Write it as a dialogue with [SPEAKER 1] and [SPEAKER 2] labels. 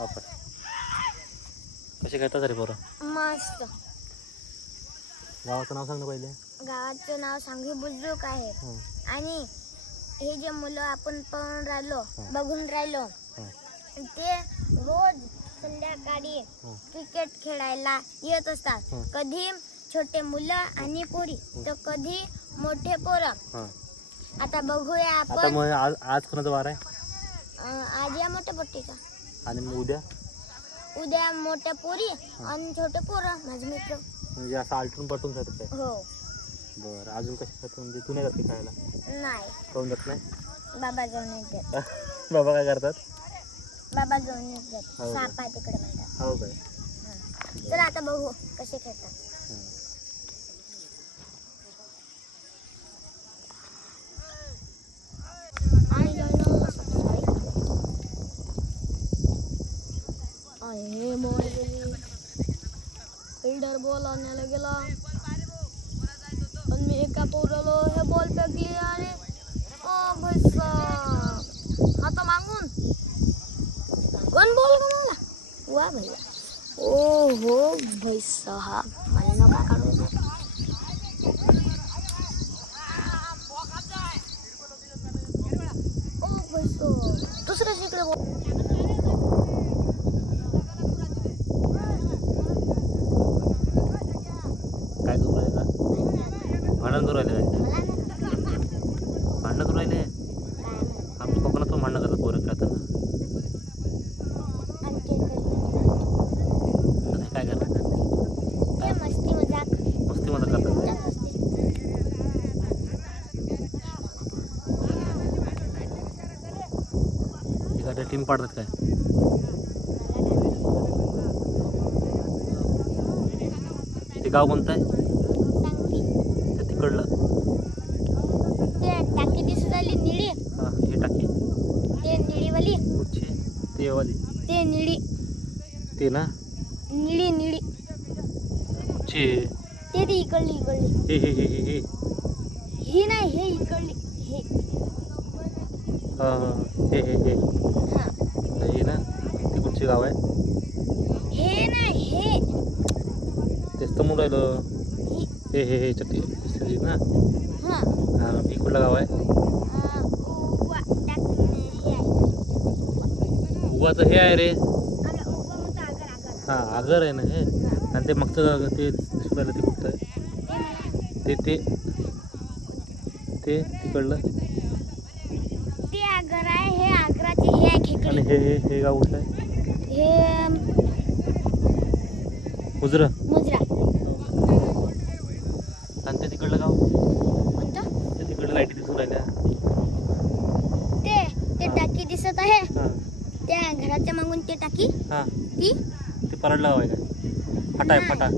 [SPEAKER 1] वापर. कसे खेळतात रे पोरं?
[SPEAKER 2] मस्त.
[SPEAKER 1] गावाचं नाव सांग ना पहिले.
[SPEAKER 2] गावाचं नाव सांगवी बुजुर्ग आहे
[SPEAKER 1] हं,
[SPEAKER 2] आणि हे जे मुलं आपण पाहून राहिलो
[SPEAKER 1] हं.
[SPEAKER 2] बघून राहिलो
[SPEAKER 1] हं,
[SPEAKER 2] ते रोज संध्याकाळी
[SPEAKER 1] हं.
[SPEAKER 2] क्रिकेट खेळायला येत असतात.
[SPEAKER 1] हं.
[SPEAKER 2] कधी छोटे मुलं आणि पोरी तर कधी मोठे पोरं.
[SPEAKER 1] हं.
[SPEAKER 2] आता बघूया
[SPEAKER 1] आता
[SPEAKER 2] आपण.
[SPEAKER 1] मग आज आज कोणाचा वार आहे?
[SPEAKER 2] अं, आज या मोठ्या पट्टीचा.
[SPEAKER 1] आणि मग उद्या?
[SPEAKER 2] उद्या मोठ्या पोरी आणि छोटे पोरं माझे मित्र.
[SPEAKER 1] म्हणजे असं आलटून पटून काय?
[SPEAKER 2] हो.
[SPEAKER 1] बरं अजून कसे खेळतात म्हणजे तू नाही जाते खेळायला
[SPEAKER 2] नाही.
[SPEAKER 1] काऊन जात नाही?
[SPEAKER 2] बाबा जाऊन येतात.
[SPEAKER 1] बाबा काय करतात?
[SPEAKER 2] बाबा जाऊन येतात.
[SPEAKER 1] हो का?
[SPEAKER 2] साप आहे तिकडे म्हणतात
[SPEAKER 1] हो काय.
[SPEAKER 2] चला आता बघू कसे खेळतात.
[SPEAKER 1] हं.
[SPEAKER 2] आणि जाऊन सबस्क्राईब हे बॉल गेली फिल्डर बॉल गेला पण मी एका पोराला हे बॉल फेकली आणि ओ आता मागून। कोण बॉल गमावला वा भैया। ओ हो भैसा हा मला नका काढू ओ भैसो दुसऱ्या इकडे बोल
[SPEAKER 1] काय करू राहिले का भांडण करू राहिले भांडणं करू राहिले? आमच्या कोकणात पण भांडणं करतात पोरं खेळताना काय करतात
[SPEAKER 2] ते मस्ती
[SPEAKER 1] मध्ये करतात एखाद्या टीम पाडतात काय? ते गाव कोणतं आहे? ते
[SPEAKER 2] टाकी दिसत आली निळी.
[SPEAKER 1] हां हे टाकी.
[SPEAKER 2] ते निळीवाली.
[SPEAKER 1] कुठची ते वाली
[SPEAKER 2] ते निळी.
[SPEAKER 1] ते ना?
[SPEAKER 2] निळी निळी.
[SPEAKER 1] कुठची
[SPEAKER 2] ते ती इकडली इकडली.
[SPEAKER 1] हे हे हे हे हे.
[SPEAKER 2] ही नाही हे इकडली. हे.
[SPEAKER 1] हां हां हे हे. हे.
[SPEAKER 2] हा
[SPEAKER 1] हे ना ते कुठचे गाव आहे?
[SPEAKER 2] हे नाही हे.
[SPEAKER 1] तेच तर म्हणून राहिलं.
[SPEAKER 2] ही
[SPEAKER 1] हे हे चक्की दिसते ना?
[SPEAKER 2] हा.
[SPEAKER 1] हे कुठलं गाव आहे?
[SPEAKER 2] हे
[SPEAKER 1] उगाचं हे आहे रे. हां आगर आहे ना हे. आणि ते मागचं ते दिसून राहिलं ते आहे?
[SPEAKER 2] ते
[SPEAKER 1] ते ते ते तिकडलं.
[SPEAKER 2] ते आगर आहे हे आगराची हे आहे
[SPEAKER 1] आणि हे हे हे गाव कुठलं आहे?
[SPEAKER 2] हे
[SPEAKER 1] उजरं. तिकडलं गाव?
[SPEAKER 2] कोणतं?
[SPEAKER 1] ते तिकडलं लाईटी दिसून राहिल्या.
[SPEAKER 2] ते ते टाकी दिसत आहे.
[SPEAKER 1] हां.
[SPEAKER 2] त्या घराच्या मागून ते टाकी.
[SPEAKER 1] हां.
[SPEAKER 2] ती.
[SPEAKER 1] ते परडलं गाव आहे काय? फाटा आहे फाटा.